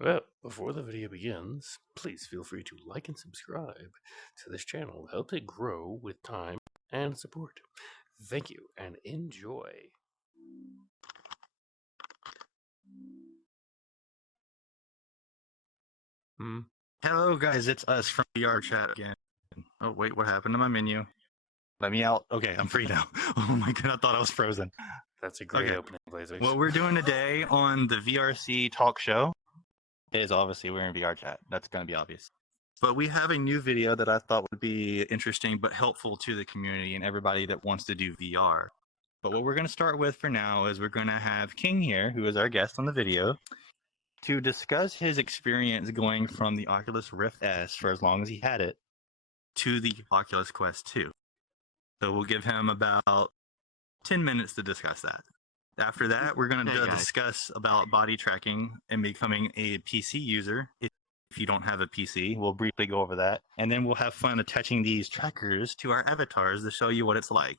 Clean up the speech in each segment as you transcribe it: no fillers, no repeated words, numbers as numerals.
Well, before the video begins, please feel free to like and subscribe to this channel to help it grow with time and support. Thank you and enjoy. Hello guys, it's us from VR chat again. Oh wait, what happened to my menu? Let me out. Okay, I'm free now. Oh my god, I thought I was frozen. That's a great Okay. opening, Blazers. What we're doing today on the VRC talk show is obviously we're in VR chat. That's going to be obvious. But we have a new video that I thought would be interesting but helpful to the community and everybody that wants to do VR. But what we're going to start with for now is we're going to have King here, who is our guest on the video, to discuss his experience going from the Oculus Rift S, for as long as he had it, to the Oculus Quest 2. So we'll give him about 10 minutes to discuss that. After that, we're going to discuss about body tracking and becoming a PC user. If you don't have a PC, we'll briefly go over that. And then we'll have fun attaching these trackers to our avatars to show you what it's like.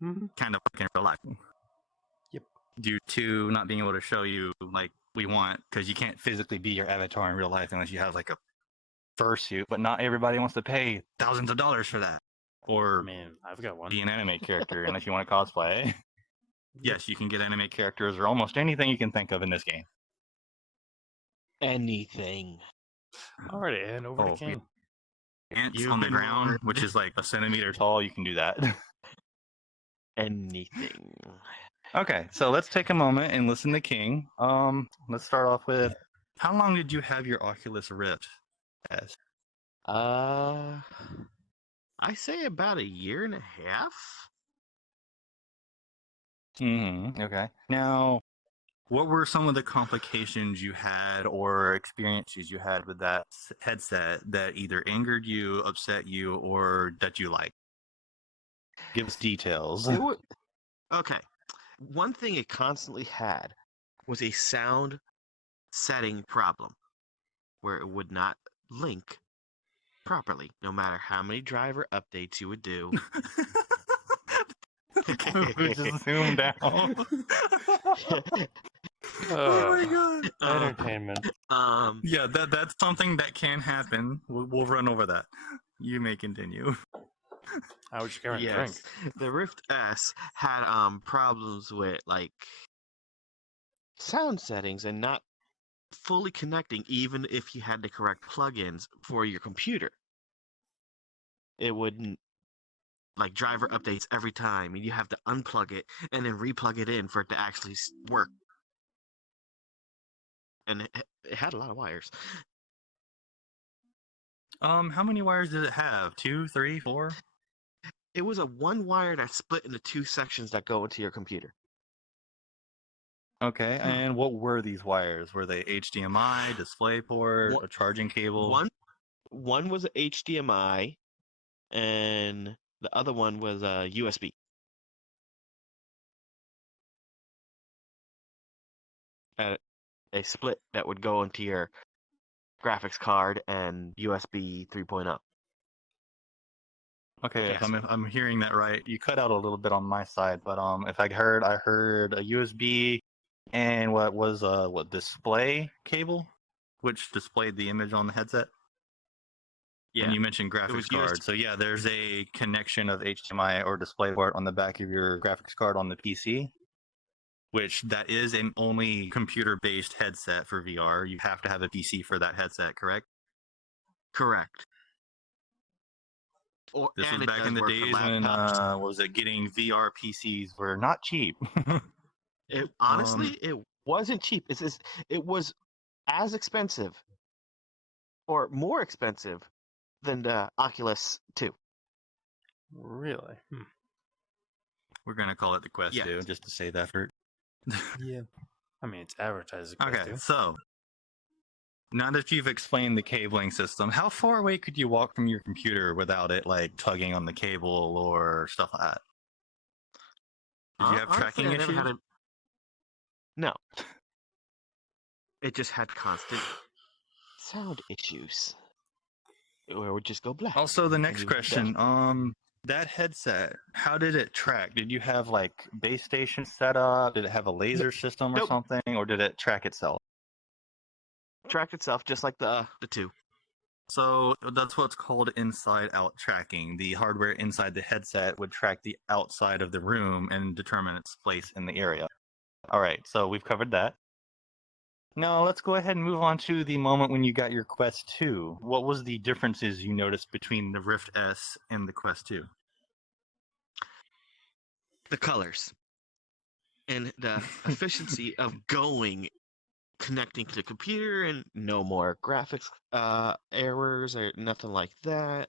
Kind of like in real life. Yep. Due to not being able to show you like we want, because you can't physically be your avatar in real life unless you have like a fursuit, but not everybody wants to pay thousands of dollars for that. Or Man, I've got one. be an anime character unless you want to cosplay. Yes, you can get anime characters or almost anything you can think of in this game. Anything. Alrighty, and over to King. Ants on the ground, which is like a centimeter tall, you can do that. Anything. Okay, so let's take a moment and listen to King. Let's start off with, how long did you have your Oculus Rift as? I say about a year and a half. Okay. Now, what were some of the complications you had or experiences you had with that headset that either angered you, upset you, or that you liked? Give us details. Okay. One thing it constantly had was a sound setting problem where it would not link properly, no matter how many driver updates you would do. We just zoom down. Oh my god! Entertainment. Yeah, that's something that can happen. We'll run over that. You may continue. I was just going to drink. The Rift S had problems with like sound settings and not fully connecting, even if you had the correct plugins for your computer. It wouldn't like driver updates every time, and you have to unplug it and then replug it in for it to actually work. And it had a lot of wires. How many wires did it have? 2, 3, 4? It was a one wire that split into two sections that go into your computer. Okay, and what were these wires? Were they HDMI, DisplayPort, a charging cable? One was a HDMI, and the other one was a USB. A split that would go into your graphics card and USB 3.0. Okay, Yes. if I'm hearing that right. You cut out a little bit on my side, but if I heard a USB and what display cable, which displayed the image on the headset. Yeah. And you mentioned graphics card. So yeah, there's a connection of HDMI or DisplayPort on the back of your graphics card on the PC, which that is an only computer-based headset for VR. You have to have a PC for that headset, correct? Correct. This was back in the days when getting VR PCs were not cheap. Honestly, it wasn't cheap. It was as expensive or more expensive than the Oculus 2. Really? We're going to call it the Quest 2, just to save effort. Yeah. I mean, it's advertised. Okay, so now that you've explained the cabling system, how far away could you walk from your computer without it like tugging on the cable or stuff like that? Did you have tracking issues? No. It just had constant sound issues. It would just go black. Also, the next question, that headset, how did it track? Did you have like base station set up? Did it have a laser system or something, or did it track itself? tracked itself just like the 2. So that's what's called inside-out tracking. The hardware inside the headset would track the outside of the room and determine its place in the area. All right, so we've covered that. Now let's go ahead and move on to the moment when you got your Quest 2. What was the differences you noticed between the Rift S and the Quest 2? The colors and the efficiency of connecting to the computer, and no more graphics errors or nothing like that.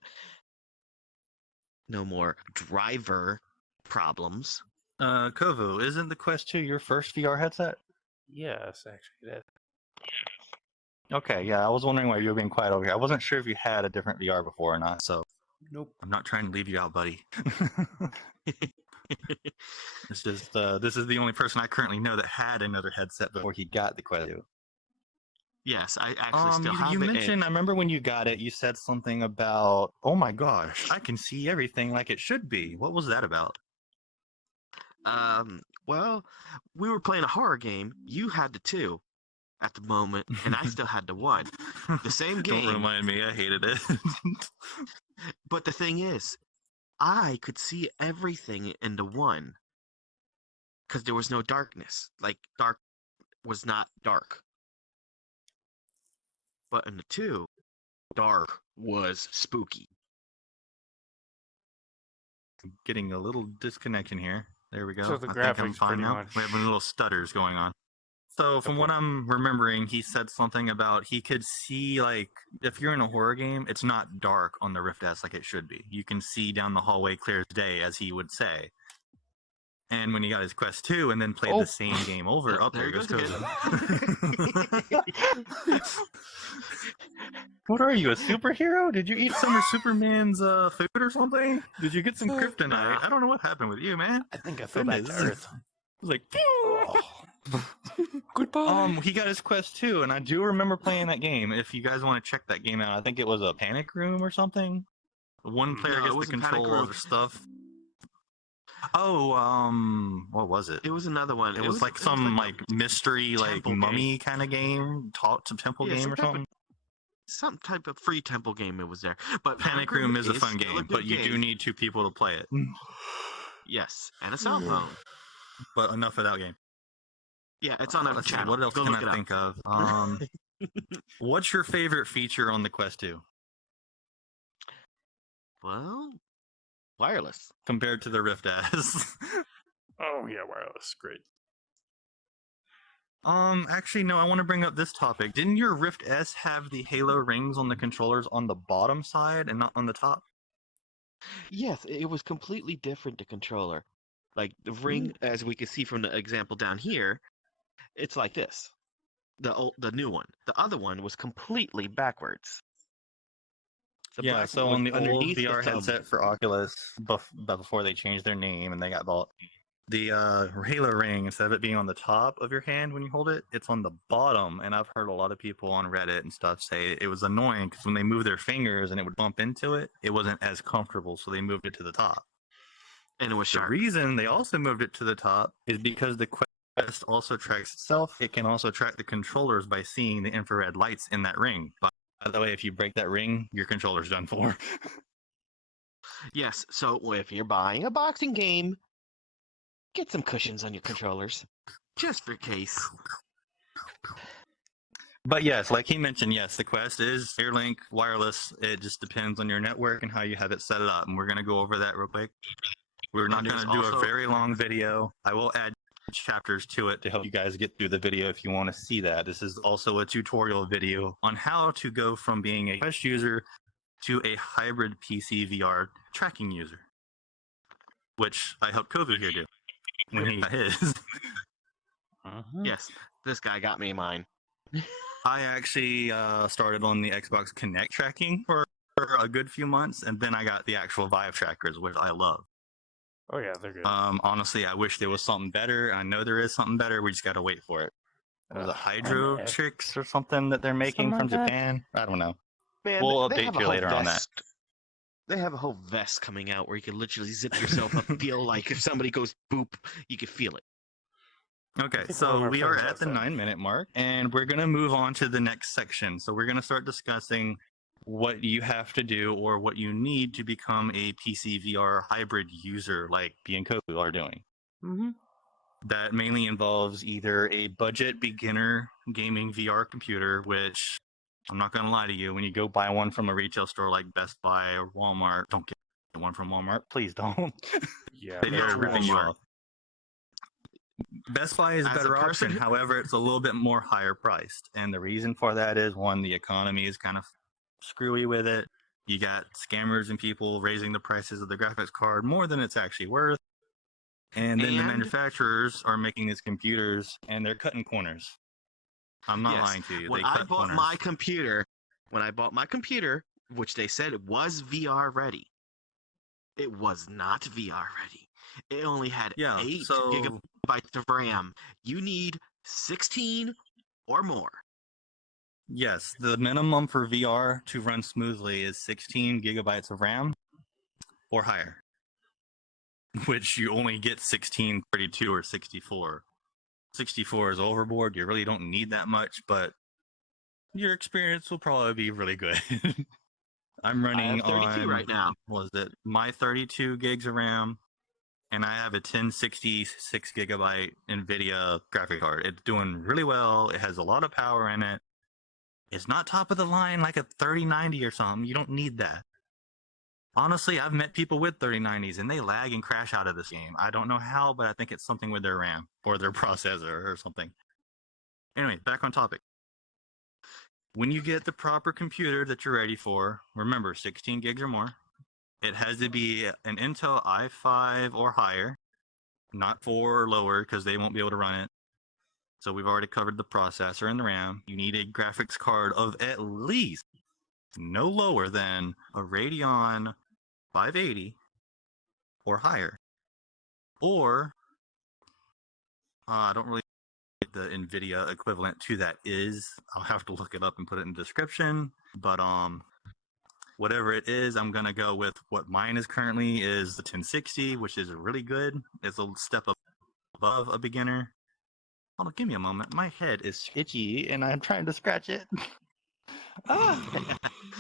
No more driver problems. Kovu, isn't the Quest 2 your first VR headset? Yes, actually, that. Okay, yeah, I was wondering why you were being quiet over here. I wasn't sure if you had a different VR before or not, so Nope. I'm not trying to leave you out, buddy. This is the only person I currently know that had another headset before he got the Quest 2. Yes, I actually still have you it. mentioned, I remember when you got it, you said something about, oh my gosh, I can see everything like it should be. What was that about? Well, we were playing a horror game. You had the 2 at the moment, and I still had the 1. The same game. Don't remind me, I hated it. But the thing is, I could see everything in the 1 because there was no darkness. Like, dark was not dark. But in the 2, dark was spooky. Getting a little disconnection here. There we go. So the I think I'm graphics fine pretty now. much- We have little stutters going on. So from what I'm remembering, he said something about he could see, like, if you're in a horror game, it's not dark on the Rift S like it should be. You can see down the hallway clear as day, as he would say. And when he got his Quest 2 and then played the same game over, There he goes again. What are you, a superhero? Did you eat some of Superman's food or something? Did you get some kryptonite? I don't know what happened with you, man. I think I fell back to Goodness. Earth. It was like, Oh. Goodbye. he got his Quest 2, and I do remember playing that game. If you guys want to check that game out, I think it was a Panic Room or something. One player No, it gets to wasn't Panic control Room. other stuff. Oh, what was it? It was another one. It was like some like mystery, like temple mummy kind of game, talk to temple Yeah, game some or type of- something. some type of free temple game. It was there. But Panic Room is a fun still game, good but you do game. need 2 people to play it. Yes, and a cell phone. But enough of that game. Yeah, it's on a Let's see, channel. what else Go can look it I up. think of? What's your favorite feature on the Quest 2 Well, wireless. compared to the Rift S? Oh yeah, wireless, great. Actually, no, I want to bring up this topic. Didn't your Rift S have the Halo rings on the controllers on the bottom side and not on the top? Yes, it was completely different, the controller. Like the ring, as we can see from the example down here, it's like this. The new one. The other one was completely backwards. The Yeah, black so one on the was old underneath the VR thumb. headset for Oculus, before they changed their name and they got bought, the Halo ring, instead of it being on the top of your hand when you hold it, it's on the bottom. And I've heard a lot of people on Reddit and stuff say it was annoying because when they moved their fingers and it would bump into it, it wasn't as comfortable, so they moved it to the top. And it was The sharp. reason they also moved it to the top is because the Quest also tracks itself. It can also track the controllers by seeing the infrared lights in that ring. By the way, if you break that ring, your controller's done for. Yes, so if you're buying a boxing game, get some cushions on your controllers. Just for case. But yes, like he mentioned, yes, the Quest is Airlink wireless. It just depends on your network and how you have it set up. And we're going to go over that real quick. We're not And going there's to do also- a very long video. I will add chapters to it to help you guys get through the video if you want to see that. This is also a tutorial video on how to go from being a Quest user to a hybrid PC VR tracking user, which I helped Kovu here do when he got his. Yes, this guy got me mine. I actually started on the Xbox Kinect tracking for a good few months, and then I got the actual Vive trackers, which I love. Oh yeah, they're good. Honestly, I wish there was something better. I know there is something better. We just got to wait for it. Was it Hydro yeah. Tricks or something that they're making Something from like that. Japan? I don't know. Man, We'll they update have a you whole later on that. vest. They have a whole vest coming out where you can literally zip yourself up, feel like if somebody goes boop, you can feel it. Okay, think one of so our we are friends at the asked that. 9-minute mark, and we're going to move on to the next section. So we're going to start discussing what you have to do or what you need to become a PC VR hybrid user like B and Koku are doing. Mm-hmm. That mainly involves either a budget beginner gaming VR computer, which I'm not going to lie to you, when you go buy one from a retail store like Best Buy or Walmart, don't get one from Walmart. Please don't. Yeah, They're Not ripping you Walmart. off. Best Buy is a As a better person option. who- However, it's a little bit more higher priced. And the reason for that is one, the economy is kind of screwy with it. You got scammers and people raising the prices of the graphics card more than it's actually worth. And then the And- manufacturers are making these computers and they're cutting corners. I'm not Yes. lying to you. When They I cut bought corners. my computer, which they said it was VR ready, it was not VR ready. It only had Yeah, 8 so gigabytes of RAM. You need 16 or more. yes, the minimum for VR to run smoothly is 16 gigabytes of RAM or higher, which you only get 16, 32, or 64. 64 is overboard. You really don't need that much, but your experience will probably be really good. I'm I running have 32 on, right now. was it my 32 gigs of RAM, and I have a 1060 6 gigabyte NVIDIA graphic card. It's doing really well. It has a lot of power in it. It's not top of the line like a 3090 or something. You don't need that. Honestly, I've met people with 3090s and they lag and crash out of this game. I don't know how, but I think it's something with their RAM or their processor or something. Anyway, back on topic. When you get the proper computer that you're ready for, remember 16 gigs or more. It has to be an Intel i5 or higher, not 4 or lower because they won't be able to run it. So we've already covered the processor and the RAM. You need a graphics card of at least no lower than a Radeon 580 or higher. Or I don't really know what the NVIDIA equivalent to that is. I'll have to look it up and put it in the description. But whatever it is, I'm gonna go with what mine is currently is the 1060, which is really good. It's a step above a beginner. Hold on, give me a moment. My head is itchy and I'm trying to scratch it.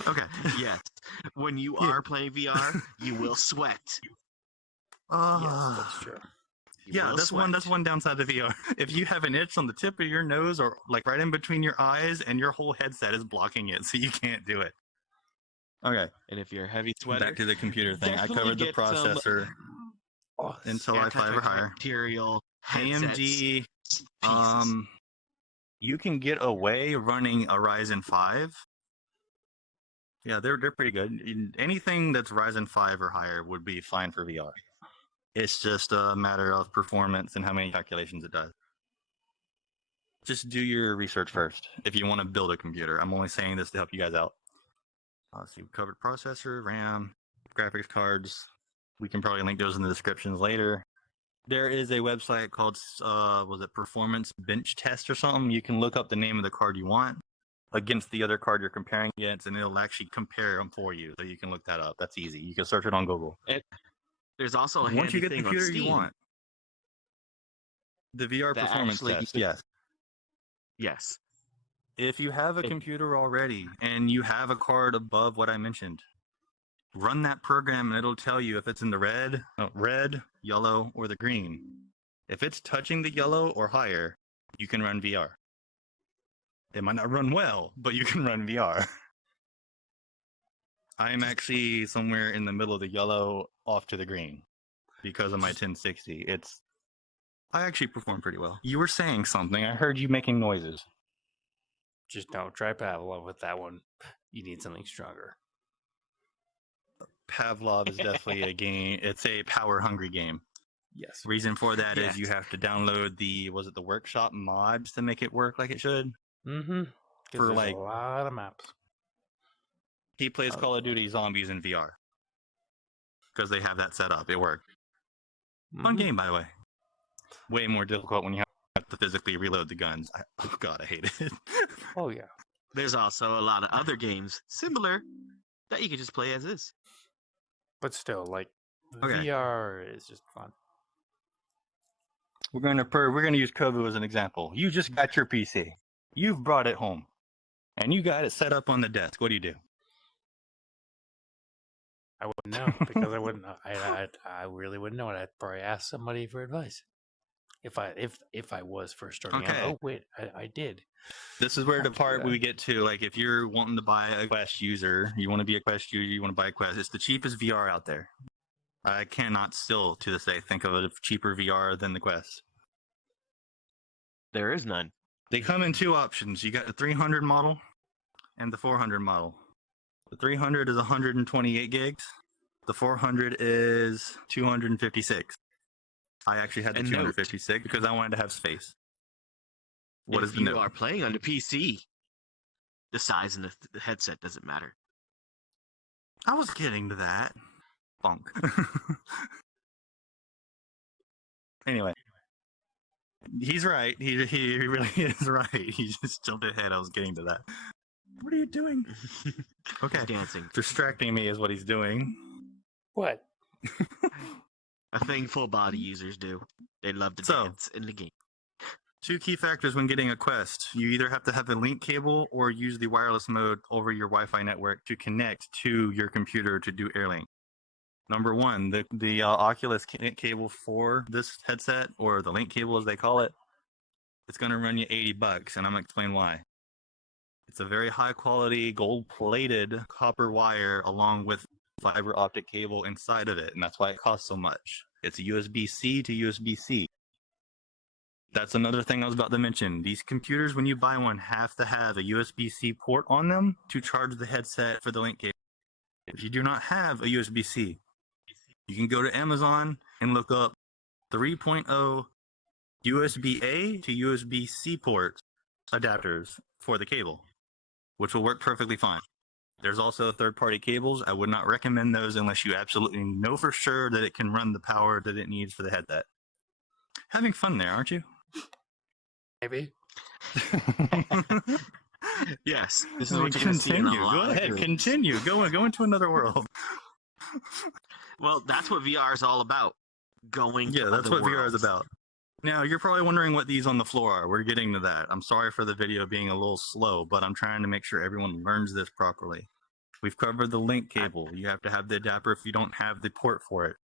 Okay. Yes. When you Yeah. are playing VR, you will sweat. Yes, that's true. You Yeah, will that's sweat. one downside of VR. If you have an itch on the tip of your nose or like right in between your eyes and your whole headset is blocking it, so you can't do it. Okay, And if you're a heavy sweater, back to the computer thing. I definitely covered the get some processor, Oh, Intel i5 or higher. antibacterial headsets. AMD, pieces. you can get away running a Ryzen 5. Yeah, they're pretty good. Anything that's Ryzen 5 or higher would be fine for VR. It's just a matter of performance and how many calculations it does. Just do your research first if you want to build a computer. I'm only saying this to help you guys out. So we've covered processor, RAM, graphics cards. We can probably link those in the descriptions later. There is a website called, was it Performance Bench Test or something? You can look up the name of the card you want against the other card you're comparing against, and it'll actually compare them for you. So you can look that up. That's easy. You can search it on Google. There's also a Once handy you get the thing on computer you Steam want, the VR that performance actually test, yes. Yes. If you have a computer already and you have a card above what I mentioned, run that program and it'll tell you if it's in the red, yellow, or the green. If it's touching the yellow or higher, you can run VR. It might not run well, but you can run VR. I am actually somewhere in the middle of the yellow off to the green because of my 1060. I actually perform pretty well. You were saying something. I heard you making noises. Just don't try Pavlov with that one. You need something stronger. Pavlov is definitely a game. It's a power hungry game. Yes. Reason for that Yes. is you have to download the workshop mods to make it work like it should. Mm-hmm. For There's like a lot of maps. he plays Call of Duty Zombies in VR because they have that set up. It worked. Fun game, by the way. Way more difficult when you have to physically reload the guns. Oh god, I hate it. Oh yeah. There's also a lot of other games similar that you can just play as is. But still, like Okay. VR is just fun. We're gonna use Kovu as an example. You just got your PC. You've brought it home, and you got it set up on the desk. What do? I wouldn't know because I wouldn't know. I really wouldn't know, and I'd probably ask somebody for advice. If I was first starting out. Okay. Oh wait, I did. This is where the part we get to, like, if you're wanting to buy a Quest user, you want to be a Quest user, you want to buy a Quest. It's the cheapest VR out there. I cannot still, to this day, think of a cheaper VR than the Quest. There is none. They come in two options. You got the 300 model and the 400 model. The 300 is 128 gigs. The 400 is 256. I actually had the 256 because I wanted to have space. What is the note? If you are playing on the PC, the size and the headset doesn't matter. I was getting to that. Bonk. Anyway. He's right. He really is right. He just jumped ahead. I was getting to that. What are you doing? Okay. Dancing. Distracting me is what he's doing. What? A thing full body users do. They love to dance in the game. Two key factors when getting a Quest. You either have to have a link cable or use the wireless mode over your Wi-Fi network to connect to your computer to do AirLink. Number one, the Oculus cable for this headset, or the link cable as they call it, it's going to run you $80, and I'm going to explain why. It's a very high quality gold-plated copper wire along with fiber optic cable inside of it, and that's why it costs so much. It's a USB-C to USB-C. That's another thing I was about to mention. These computers, when you buy one, have to have a USB-C port on them to charge the headset for the link cable. If you do not have a USB-C, you can go to Amazon and look up 3.0 USB-A to USB-C port adapters for the cable, which will work perfectly fine. There's also third-party cables. I would not recommend those unless you absolutely know for sure that it can run the power that it needs for the headset. Having fun there, aren't you? Maybe. Yes. This is what you're going to see in a lot. Go ahead. Continue. Go into another world. Well, that's what VR is all about. That's what VR is about. Now, you're probably wondering what these on the floor are. We're getting to that. I'm sorry for the video being a little slow, but I'm trying to make sure everyone learns this properly. We've covered the link cable. You have to have the adapter if you don't have the port for it.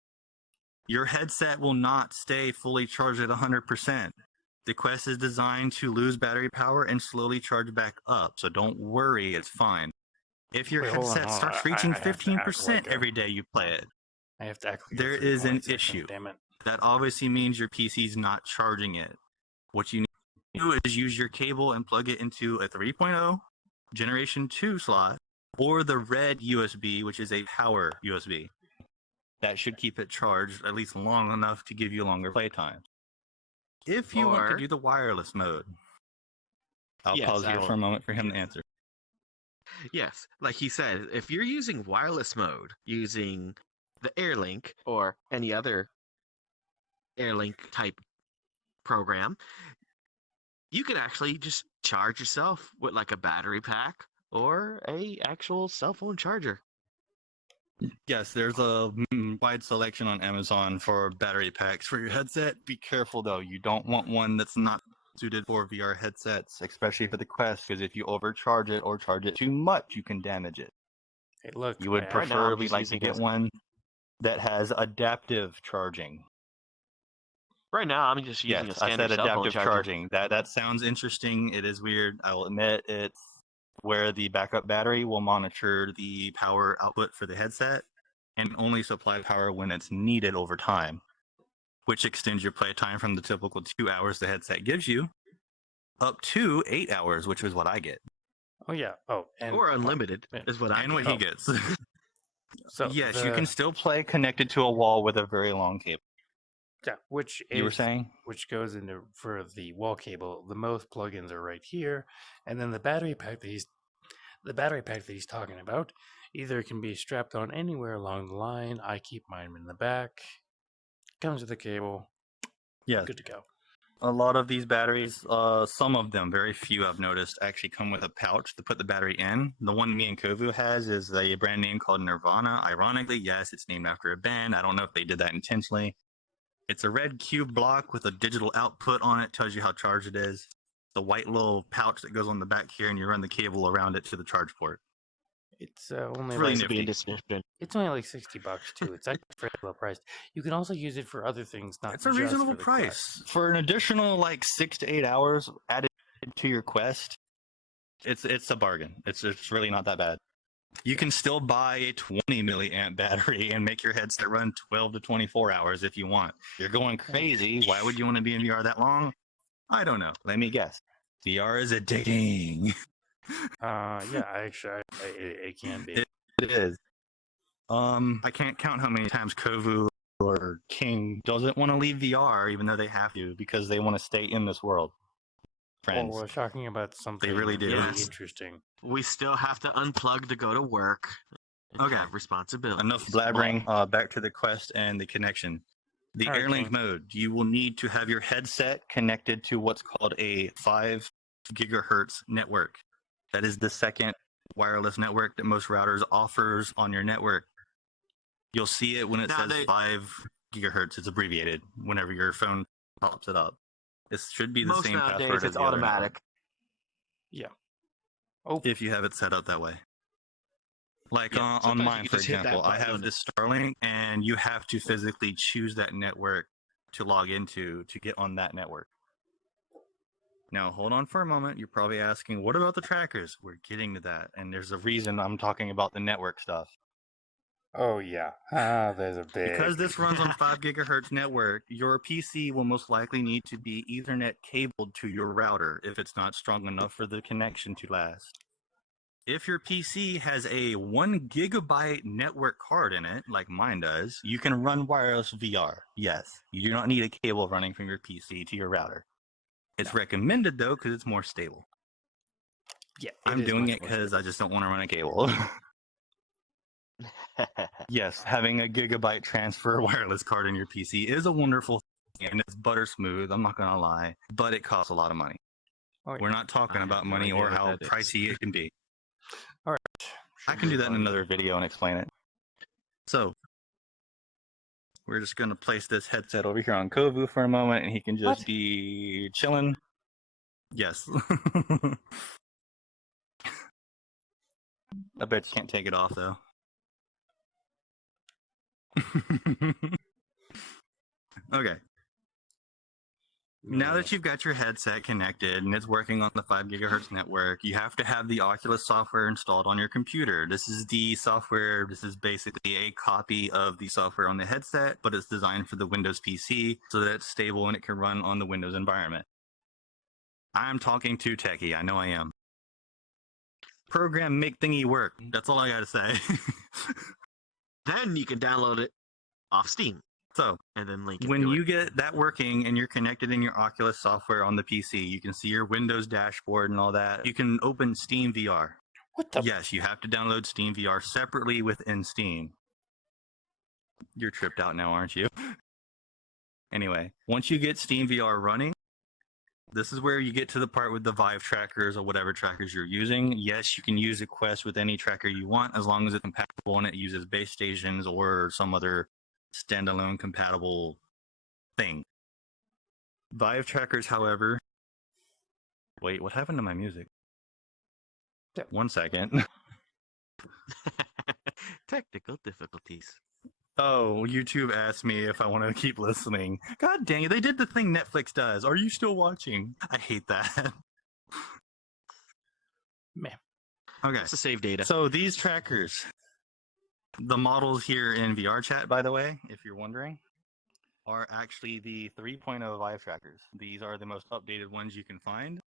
Your headset will not stay fully charged at 100%. The Quest is designed to lose battery power and slowly charge back up, so don't worry, it's fine. If your headset starts reaching 15% every day you play it, I have to act like there is an issue. Damn it. That obviously means your PC's not charging it. What you need to do is use your cable and plug it into a 3.0 Generation 2 slot or the red USB, which is a power USB. That should keep it charged at least long enough to give you longer playtime. If you want to do the wireless mode, I'll pause here for a moment for him to answer. Yes, like he said, if you're using wireless mode, using the AirLink or any other AirLink type program, you can actually just charge yourself with like a battery pack or a actual cell phone charger. Yes, there's a wide selection on Amazon for battery packs for your headset. Be careful though, you don't want one that's not suited for VR headsets, especially for the Quest, because if you overcharge it or charge it too much, you can damage it. Hey, look. You would preferably like to get one that has adaptive charging. Right now, I'm just using a standard I said adaptive cell phone charging. That sounds interesting. It is weird. I'll admit it's where the backup battery will monitor the power output for the headset and only supply power when it's needed over time, which extends your playtime from the typical 2 hours the headset gives you up to 8 hours, which is what I get. Oh, yeah. Oh, and or unlimited is what I get. And what he gets. So yes, you can still play connected to a wall with a very long cable. Yeah, which you were saying? Which goes into for the wall cable. The most plugins are right here, and then the battery pack that he's talking about either can be strapped on anywhere along the line. I keep mine in the back. Comes with the cable. Yeah, good to go. A lot of these batteries, some of them, very few I've noticed, actually come with a pouch to put the battery in. The one me and Kovu has is a brand name called Nirvana. Ironically, yes, it's named after a band. I don't know if they did that intentionally. It's a red cube block with a digital output on it, tells you how charged it is. The white little pouch that goes on the back here, and you run the cable around it to the charge port. It's only It's really like Recipe and nifty. description. it's only like $60 too. It's actually fairly low priced. You can also use it for other things, not It's a just reasonable for the price Quest. for an additional like 6 to 8 hours added to your Quest. It's a bargain. It's really not that bad. You can still buy a 20 milliamp battery and make your headset run 12 to 24 hours if you want. You're going crazy. Why would you want to be in VR that long? I don't know. Let me guess. VR is addicting. Yeah, actually, it can be. It is. I can't count how many times Kovu or King doesn't want to leave VR, even though they have to, because they want to stay in this world. Friends. Well, we're talking about something really do. really Yes. interesting. We still have to unplug to go to work. And Okay. have responsibilities. Enough blabbering. Back to the Quest and the connection. The All right, Airlink King. mode. You will need to have your headset connected to what's called a 5 gigahertz network. That is the second wireless network that most routers offers on your network. You'll see it when it Now says 5 gigahertz. It's abbreviated whenever your phone pops it up. This should be the Most same nowadays password as it's the other automatic. Yeah. Oh, network, if you have it set up that way. Like Yeah, on sometimes you mine, can for just hit that example, I button have on this Starlink, and you have to physically choose that network to log into to get on that network. Now, hold on for a moment. You're probably asking, what about the trackers? We're getting to that, and there's a reason I'm talking about the network stuff. oh yeah. There's a big. Because this runs on 5 gigahertz network, your PC will most likely need to be Ethernet cabled to your router if it's not strong enough for the connection to last. If your PC has a 1 gigabyte network card in it, like mine does, you can run wireless VR. Yes, you do not need a cable running from your PC to your router. It's recommended though because it's more stable. Yeah, I'm is doing much it more because stable. I just don't want to run a cable. Yes, having a gigabyte transfer wireless card in your PC is a wonderful thing, and it's butter smooth, I'm not going to lie, but it costs a lot of money. Oh, yeah. We're not talking I have about no money idea or what how that is. pricey it can be. All right. I Should can do move that in on. another video and explain it. So, we're just going to place this headset over here on Kovu for a moment, and he can just What? be chilling. Yes. I bet you can't take it off, though. Okay. Now that you've got your headset connected and it's working on the 5 gigahertz network, you have to have the Oculus software installed on your computer. This is the software, this is basically a copy of the software on the headset, but it's designed for the Windows PC so that it's stable and it can run on the Windows environment. I'm talking too techie, I know I am. Program make thingy work. That's all I gotta say. Then you can download it off Steam So, and then link it when to you it. get that working and you're connected in your Oculus software on the PC, you can see your Windows dashboard and all that. You can open Steam VR. What the? Yes, you have to download Steam VR separately within Steam. You're tripped out now, aren't you? Anyway, once you get Steam VR running, this is where you get to the part with the Vive trackers or whatever trackers you're using. Yes, you can use a Quest with any tracker you want as long as it's compatible and it uses base stations or some other standalone compatible thing. Vive trackers, however... Wait, what happened to my music? 1 second. Technical difficulties. Oh, YouTube asked me if I want to keep listening. God dang it, they did the thing Netflix does. Are you still watching? I hate that. Man. Okay, It's to save data. so these trackers, the models here in VR chat, by the way, if you're wondering, are actually the 3.0 Vive trackers. These are the most updated ones you can find.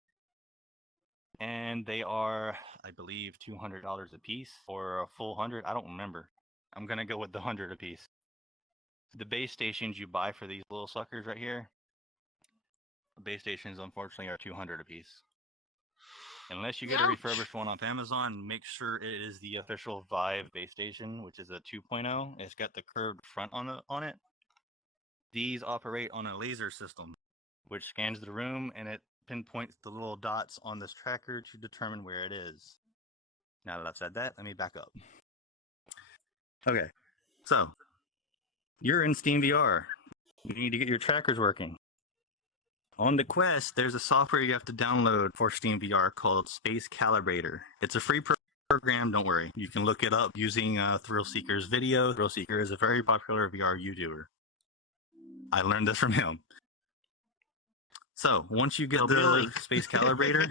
And they are, I believe, $200 a piece or a full 100. I don't remember. I'm going to go with the 100 a piece. The base stations you buy for these little suckers right here, the base stations unfortunately are 200 a piece. Unless you get a Ouch. refurbished one off Amazon, make sure it is the official Vive base station, which is a 2.0. It's got the curved front on it. These operate on a laser system, which scans the room and it pinpoints the little dots on this tracker to determine where it is. Now that I've said that, let me back up. Okay, so you're in Steam VR. you need to get your trackers working. On the Quest, there's a software you have to download for Steam VR called Space Calibrator. It's a free program, don't worry. You can look it up using Thrill Seeker's video. Thrill Seeker is a very popular VR YouTuber. I learned this from him. So, once you get the Space Calibrator,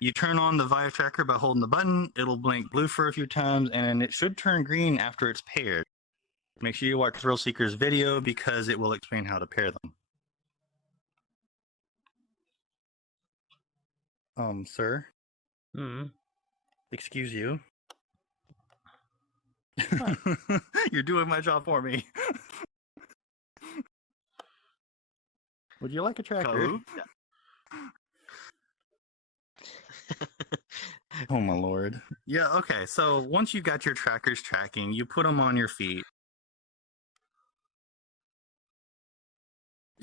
you turn on the Vive tracker by holding the button. It'll blink blue for a few times, and it should turn green after it's paired. Make sure you watch Thrill Seeker's video because it will explain how to pair them. Sir? Excuse you. You're doing my job for me. Would you like a tracker? Oh my lord. Yeah, okay. So once you got your trackers tracking, you put them on your feet.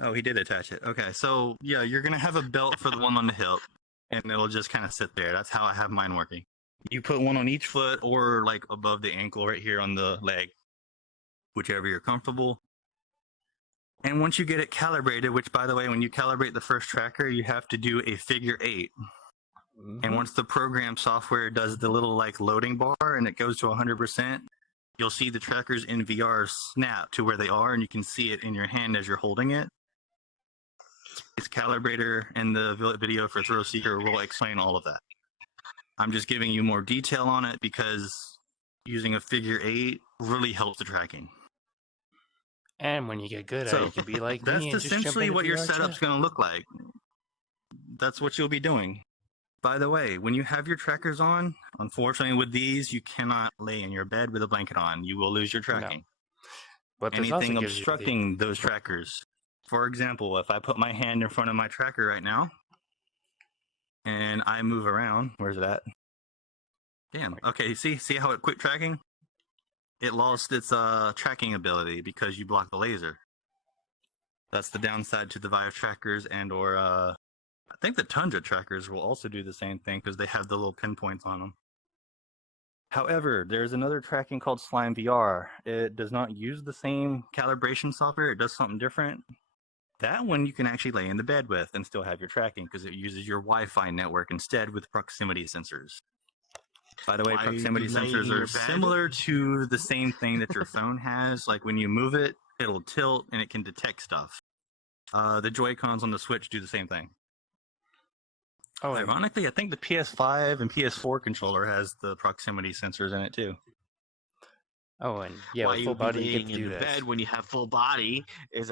Oh, he did attach it. Okay, so yeah, you're going to have a belt for the one on the hip, and it'll just kind of sit there. That's how I have mine working. You put one on each foot or like above the ankle right here on the leg, whichever you're comfortable. And once you get it calibrated, which by the way, when you calibrate the first tracker, you have to do a figure 8. And once the program software does the little like loading bar and it goes to 100%, you'll see the trackers in VR snap to where they are, and you can see it in your hand as you're holding it. It's Calibrator, and the video for Thrill Seeker will explain all of that. I'm just giving you more detail on it because using a figure 8 really helps the tracking. And when you get good at it, you can be like me. That's essentially what your setup's going to look like. That's what you'll be doing. By the way, when you have your trackers on, unfortunately with these, you cannot lay in your bed with a blanket on. You will lose your tracking. No. But anything obstructing those trackers. For example, if I put my hand in front of my tracker right now, and I move around, where's it at? Damn, okay, see how it quit tracking? It lost its tracking ability because you blocked the laser. That's the downside to the Vive trackers and or I think the Tundra trackers will also do the same thing because they have the little pinpoints on them. However, there's another tracking called Slime VR. It does not use the same calibration software. It does something different. That one you can actually lay in the bed with and still have your tracking because it uses your Wi-Fi network instead with proximity sensors. By the way, proximity sensors are similar to the same thing that your phone has. Like when you move it, it'll tilt and it can detect stuff. The Joy-Cons on the Switch do the same thing. Oh, ironically, I think the PS5 and PS4 controller has the proximity sensors in it too. Oh, and yeah, with full body you get to do this. Bed when you have full body is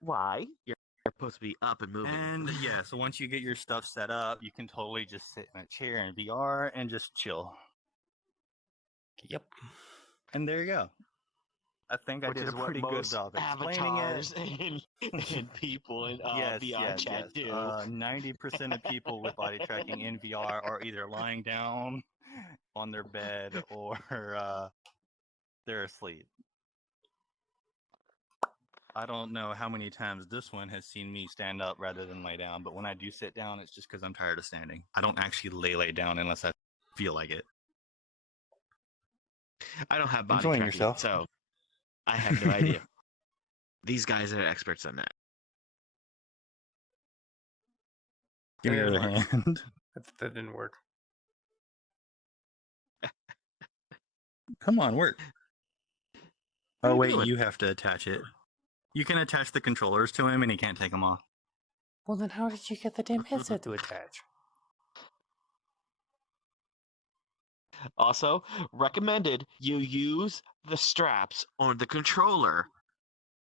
why you're supposed to be up and moving. And yeah, so once you get your stuff set up, you can totally just sit in a chair in VR and just chill. Yep. And there you go. I think I did a pretty good job explaining it. and people in VR chat do. 90% of people with body tracking in VR are either lying down on their bed or they're asleep. I don't know how many times this one has seen me stand up rather than lay down, but when I do sit down, it's just because I'm tired of standing. I don't actually lay down unless I feel like it. I don't have body tracking, yourself. So I have no idea. These guys are experts on that. Give me your other hand. That didn't work. Come on, work. Oh, wait, you have to attach it. You can attach the controllers to him and he can't take them off. Well, then how did you get the damn headset to attach? Also, recommended you use the straps on the controller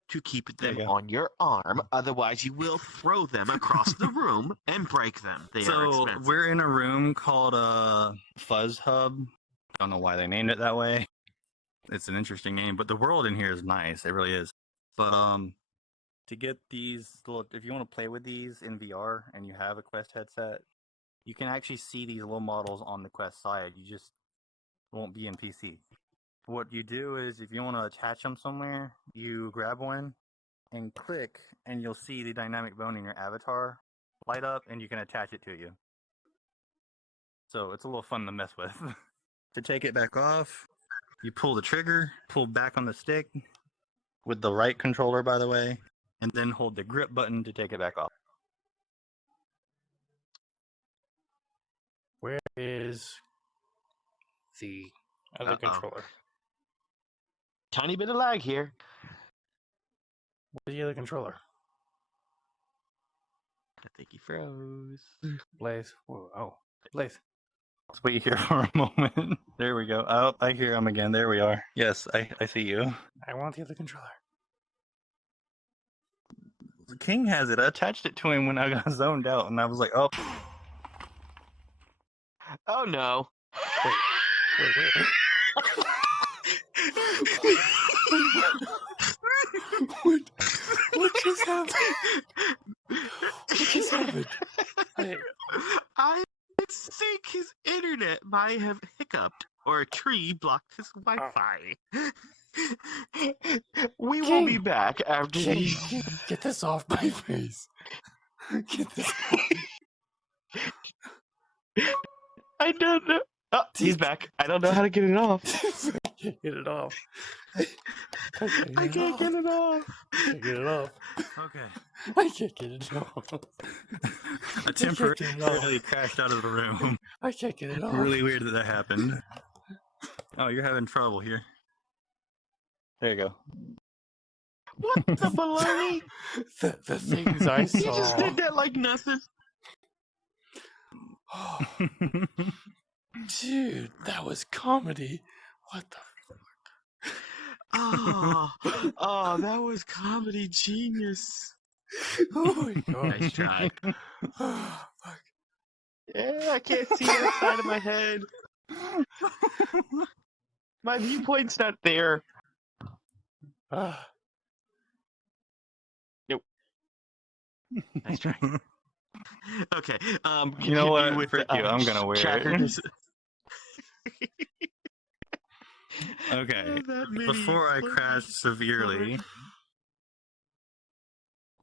to keep them on your arm. Otherwise, you will throw them across the room and break them. They are expensive. We're in a room called a Fuzz Hub. Don't know why they named it that way. It's an interesting name, but the world in here is nice. It really is. But to get these little, if you want to play with these in VR and you have a Quest headset, you can actually see these little models on the Quest side. You just won't be in PC. What you do is if you want to attach them somewhere, you grab one and click and you'll see the dynamic bone in your avatar light up and you can attach it to you. So it's a little fun to mess with. To take it back off, you pull the trigger, pull back on the stick, with the right controller, by the way, and then hold the grip button to take it back off. Where is the other Uh-oh. controller? Tiny bit of lag here. Where's the other controller? I think he froze. Blaze. Whoa, oh, Blaze. Let's wait here for a moment. There we go. Oh, I hear him again. There we are. Yes, I see you. I want the other controller. King has it. I attached it to him when I got zoned out, and I was like, oh. Oh no. Wait. What just happened? What just happened? Hey. I think his internet might have hiccuped, or a tree blocked his Wi-Fi. We will be King. back after King, these. get this off my face. Get this off. I don't know. Oh, he's back. I don't know how to get it off. I can't get it off. I can't get it off. I can't get it off. Okay. I can't get it off. I temporarily crashed out of the room. I can't get it off. Really weird that happened. Oh, you're having trouble here. There you go. What the baloney? The things I He saw. just did that like nothing. Dude, that was comedy. What the? Oh, that was comedy genius. Oh my god. Nice try. Fuck. Yeah, I can't see the side of my head. My viewpoint's not there. Ah. Nice try. Okay. You know what? With Frick you. I'm gonna wear tracker it. Oh, Okay. that mini Before I plug. crashed severely,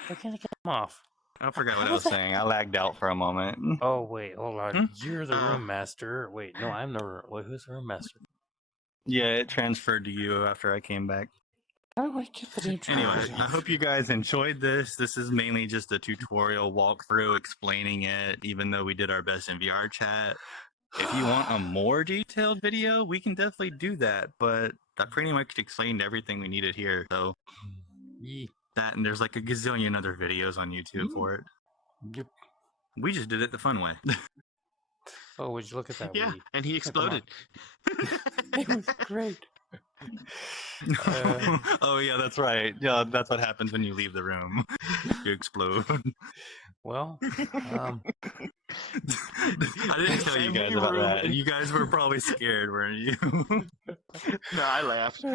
Why can't I get them off? I forgot what I was saying. I lagged out for a moment. Oh wait, hold on. Hmm? You're the room master. Wait, no, I'm the. Wait, who's the room master? Yeah, it transferred to you after I came back. How do I get the damn Anyway, charger? I hope you guys enjoyed this. This is mainly just a tutorial walkthrough explaining it, even though we did our best in VR chat. If you want a more detailed video, we can definitely do that, but I pretty much explained everything we needed here. So Yee. that, and there's like a gazillion other videos on YouTube for it. Yep. We just did it the fun way. Oh, would you look at that? Yeah, We- and he Check 'em out. exploded. It was great. Oh yeah, that's right. Yeah, that's what happens when you leave the room. You explode. Well, I didn't tell you guys about that. You guys were probably scared, weren't you? No, I laughed. we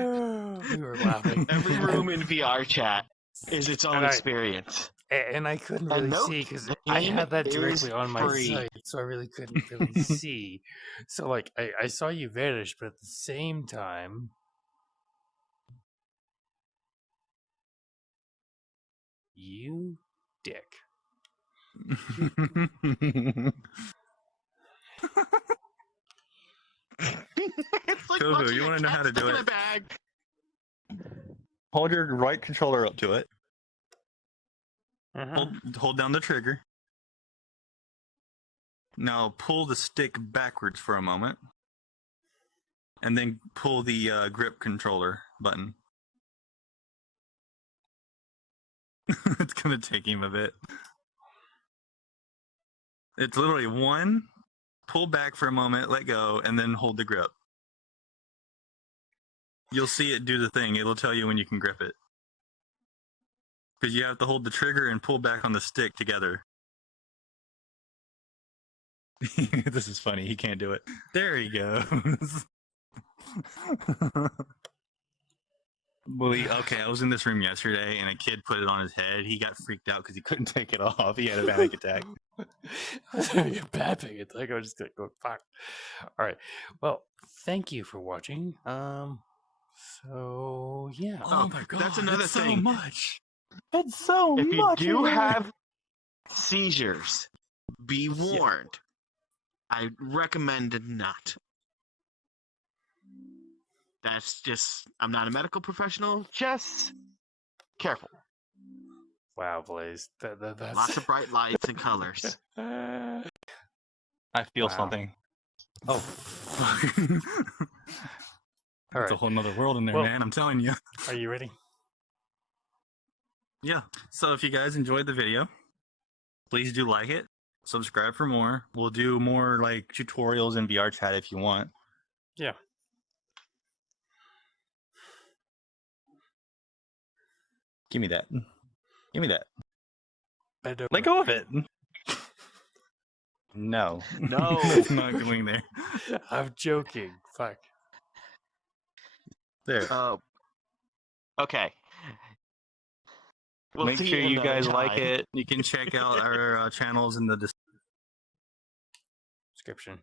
were laughing. Every room in VR chat is its own And I- experience. And I couldn't And really note, see because the I game had that is directly on my free. site, so I really couldn't really see. So, like, I saw you vanish, but at the same time, you dick. It's like Kovu, watching you a wanna know cat how to stuck do in a it? bag. Hold your right controller up to it. Uh-huh. Hold down the trigger. Now pull the stick backwards for a moment. And then pull the grip controller button. It's gonna take him a bit. It's literally one, pull back for a moment, let go, and then hold the grip. You'll see it do the thing. It'll tell you when you can grip it. Because you have to hold the trigger and pull back on the stick together. This is funny. He can't do it. There he goes. Okay, I was in this room yesterday and a kid put it on his head. He got freaked out because he couldn't take it off. He had a panic attack. I was having a bad panic attack. I was just gonna go fuck. All right. Well, thank you for watching. So yeah. Oh my god, that's another it's thing. so much. It's so If you much. do man. have seizures, be warned. I recommend not. That's just, I'm not a medical professional, just Careful. Wow, Blaze. That's Lots of bright lights and colors. I feel Wow. something. Oh. All It's a right. whole nother world in there, Well- man. I'm telling you. Are you ready? Yeah. So if you guys enjoyed the video, please do like it. Subscribe for more. We'll do more like tutorials in VR chat if you want. Yeah. Give me that. Give me that. Bend over. Let go of it. No. No. It's not going there. I'm joking. Fuck. There. Okay. We'll Make see sure you another guys like time. it. You can check out our channels in the Description.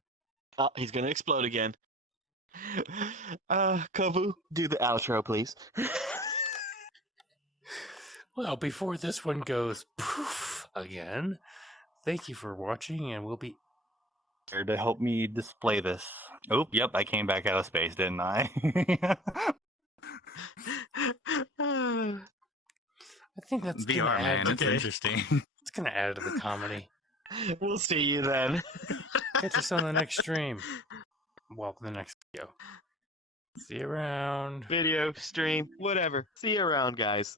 Oh, he's gonna explode again. Kovu, do the outro, please. Well, before this one goes poof again, thank you for watching, and we'll be. here to help me display this. Oh, yep, I came back out of space, didn't I? I think that's gonna VR, add man, to it's the, interesting. it's gonna add to the comedy. We'll see you then. Catch us on the next stream. Well, the next video. See you around. Video, stream, whatever. See you around, guys.